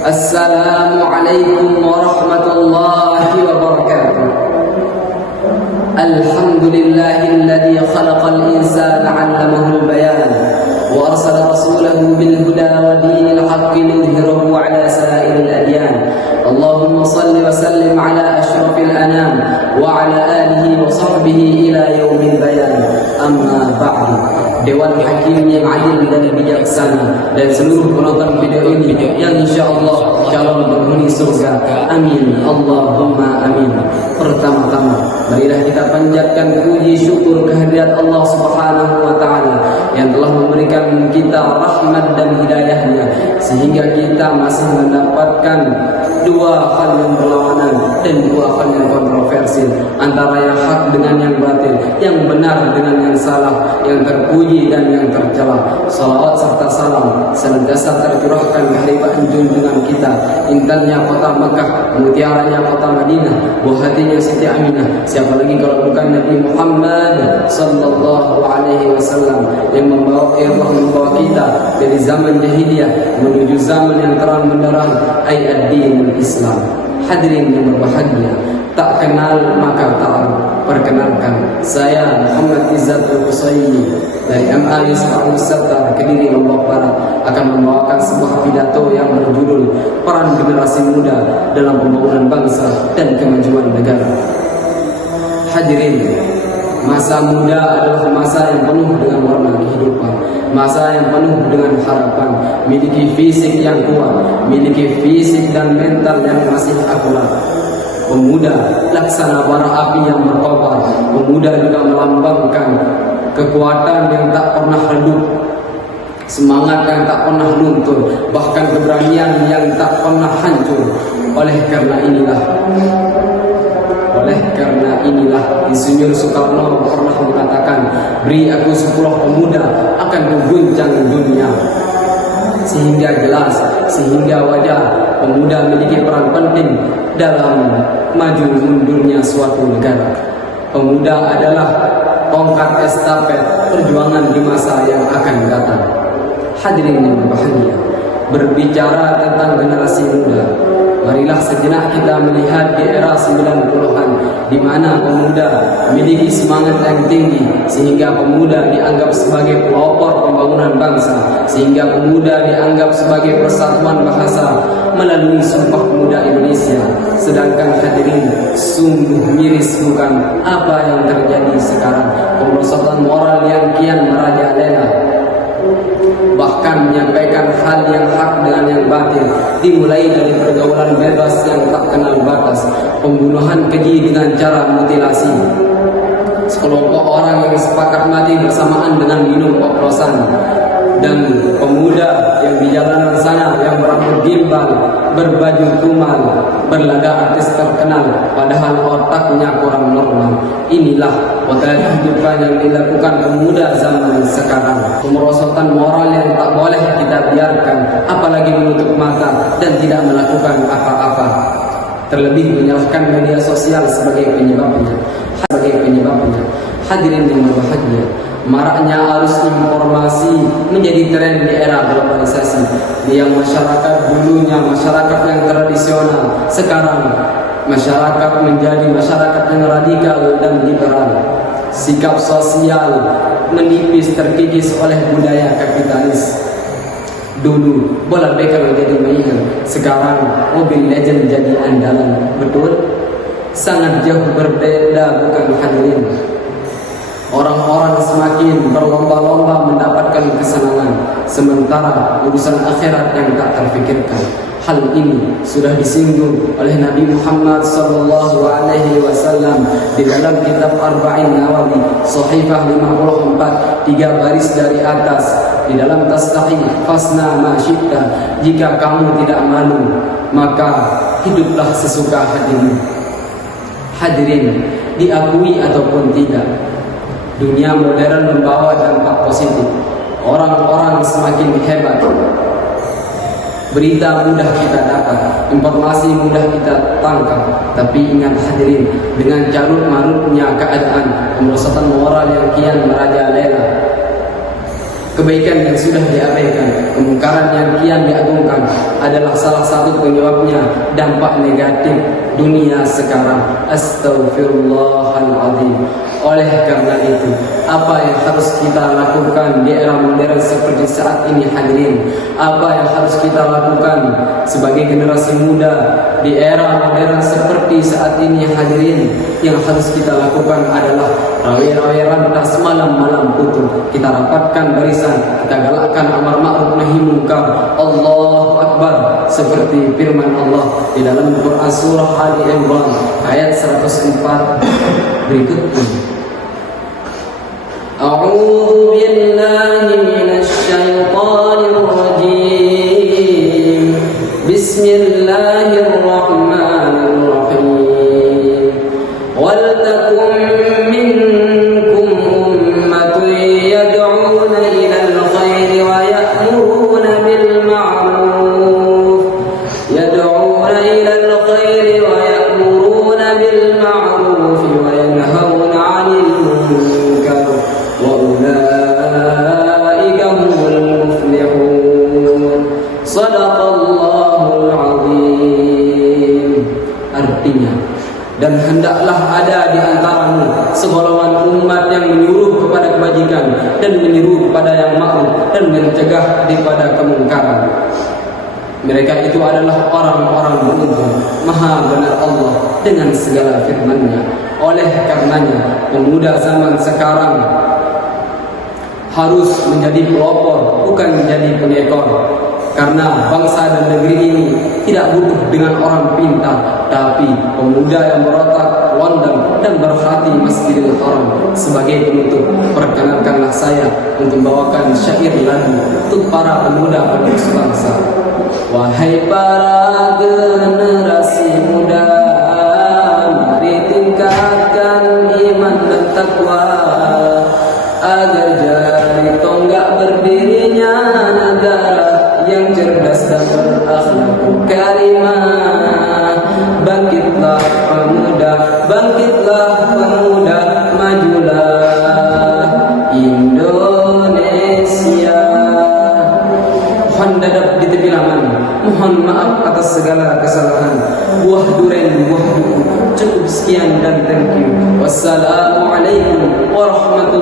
Assalamualaikum warahmatullahi wabarakatuh. Alhamdulillahilladzi khalaqal insana 'allamahul bayan wa arsala rasulahu bil huda wa dinil haqqi liyudhhirahu 'ala sa'iril adyan. Allahumma shalli wa sallim 'ala asyrafil anam wa 'ala alihi wa sahbihi ila yaumil bayan. Amma ba'du. Dewan Hakim yang adil dan bijaksana dan seluruh penonton video ini yang insyaallah calon penghuni surga. Amin. Allahumma amin. Pertama-tama, marilah kita panjatkan puji syukur kehadirat Allah Subhanahu wa taala yang telah memberikan kita rahmat dan hidayahnya sehingga kita masih mendapatkan dua hal yang berlawanan dan dua hal yang kontroversial, antara yang hak dengan yang batil, yang benar dengan yang salah, yang terpuji dan yang tercela. Salawat serta salam senantiasa tercurahkan kehadiran junjungan kita, intannya kota Makkah, mutiaranya kota Madinah, buah hatinya Siti Aminah. Siapa lagi kalau bukan Nabi Muhammad sallallahu alaihi wasallam yang membawa kita dari zaman jahiliyah menuju zaman yang terang benderang, ad-din Islam. Hadirin yang berbahagia, tak kenal maka ta'aruf. Perkenalkan, saya Muhammad Izzatul Husaini dari MA Yusuf Al-Sattar, Kediri, Lombok Barat, akan membawakan sebuah pidato yang berjudul Peran Generasi Muda dalam Pembangunan Bangsa dan Kemajuan Negara. Hadirin, masa muda adalah masa yang penuh dengan warna kehidupan, masa yang penuh dengan harapan, miliki fisik yang kuat, miliki fisik dan mental yang masih akurat. Pemuda laksana bara api yang berkobar. Pemuda juga melambangkan kekuatan yang tak pernah redup, semangat yang tak pernah luntur, bahkan keberanian yang tak pernah hancur. Oleh karena inilah Insinyur Soekarno pernah mengatakan, beri aku 10 pemuda akan mengguncang dunia. Sehingga wajar pemuda memiliki peran penting dalam maju mundurnya suatu negara. Pemuda adalah tongkat estafet perjuangan di masa yang akan datang. Hadirin yang berbahagia, berbicara tentang generasi muda, marilah sejenak kita melihat di era 90-an, di mana pemuda memiliki semangat yang tinggi sehingga pemuda dianggap sebagai pelopor pembangunan bangsa, sehingga pemuda dianggap sebagai persatuan bahasa melalui Sumpah Pemuda Indonesia. Sedangkan hadirin, sungguh miris bukan apa yang terjadi sekarang. Pemerosotan moral yang kian merajalela, bahkan menyampaikan hal yang hak dengan yang batil, dimulai dari pergaulan bebas yang tak kenal batas, pembunuhan keji dengan cara mutilasi, sekelompok orang yang sepakat mati bersamaan dengan minum oplosan, dan pemuda yang di jalanan sana yang berambut gimbal, berbaju kumal, berlaga artis terkenal, padahal otaknya kurang normal. Inilah potret kehidupan yang dilakukan pemuda zaman sekarang. Pemerosotan moral yang tak boleh kita biarkan, apalagi menutup mata dan tidak melakukan apa-apa. Terlebih menyalahkan media sosial sebagai penyebabnya. Hadirin yang berbahagia, maraknya arus informasi menjadi tren di era globalisasi, yang masyarakat dulunya masyarakat yang tradisional, sekarang masyarakat menjadi masyarakat yang radikal dan liberal. Sikap sosial menipis terkikis oleh budaya kapitalis. Dulu bola bekel menjadi mainan, sekarang mobil legend jadi andalan. Betul? Sangat jauh berbeda, bukan hadirin? Orang-orang semakin berlomba-lomba mendapatkan kesenangan, sementara urusan akhirat yang tak terfikirkan. Hal ini sudah disinggung oleh Nabi Muhammad sallallahu alaihi wasallam di dalam kitab Arba'in Nawawi, Shahifah 54, 3 baris dari atas, di dalam Tastahi fasna ma syi'ta, jika kamu tidak malu maka hiduplah sesuka hatimu. Hadirin, diakui ataupun tidak, dunia modern membawa dampak positif. Orang-orang semakin hebat. Berita mudah kita dapat, informasi mudah kita tangkap. Tapi ingat hadirin, dengan carut marutnya keadaan, pemerosotan moral yang kian merajalela, Kebaikan yang sudah diabaikan, kemungkaran yang kian diagungkan adalah salah satu penyebabnya dampak negatif dunia sekarang. Astaghfirullahaladzim. Oleh karena itu, apa yang harus kita lakukan di era modern seperti saat ini hadirin? Apa yang harus kita lakukan sebagai generasi muda di era modern seperti saat ini hadirin? Yang harus kita lakukan adalah rawi-rawi rantas malam-malam putu. Kita rapatkan barisan, kita galakkan amar ma'ruf nahi munkar. Allahu Akbar, seperti firman Allah di dalam Quran surah Ali Imran ayat 104 berikutnya. A'udzu billahi minasy syaithanir rajim. Bismillahirrahmanirrahim. Wal takum minkum ummatun yad'una ilal khairi wa ya'muruna bil ma'ruf. Yad'una ilal khairi wa ya'muruna bil ma'ruf wa yanhauna 'anil munkar. Wa ulaika humul muflihun. Shadaqallahul azim. Artinya, dan hendaklah ada di antaramu segolongan umat yang menyuruh kepada kebajikan dan menyeru kepada yang ma'ruf dan mencegah daripada kemungkaran. Mereka itu adalah orang-orang beruntung. Maha benar Allah dengan segala firman-Nya. Oleh karenanya, pemuda zaman sekarang harus menjadi pelopor, bukan menjadi pengekor. Karena bangsa dan negeri ini tidak butuh dengan orang pintar, tapi pemuda yang berotak, wandang, dan berhati Masjidil Haram. Sebagai penutup, perkenankanlah saya untuk membawakan syair lagu untuk para pemuda penerus bangsa. Wahai para generasi muda, mari tingkatkan iman dan takwa, agar jadi tonggak berdirinya negara yang cerdas dan berakhlak karimah. Bangkitlah pemuda, bangkitlah pemuda, majulah Indonesia. Mohon dadap di tepi laman, mohon maaf atas segala kesalahan. Buah duren, buah duku. Cukup sekian dan thank you. Wassalamualaikum warahmatullahi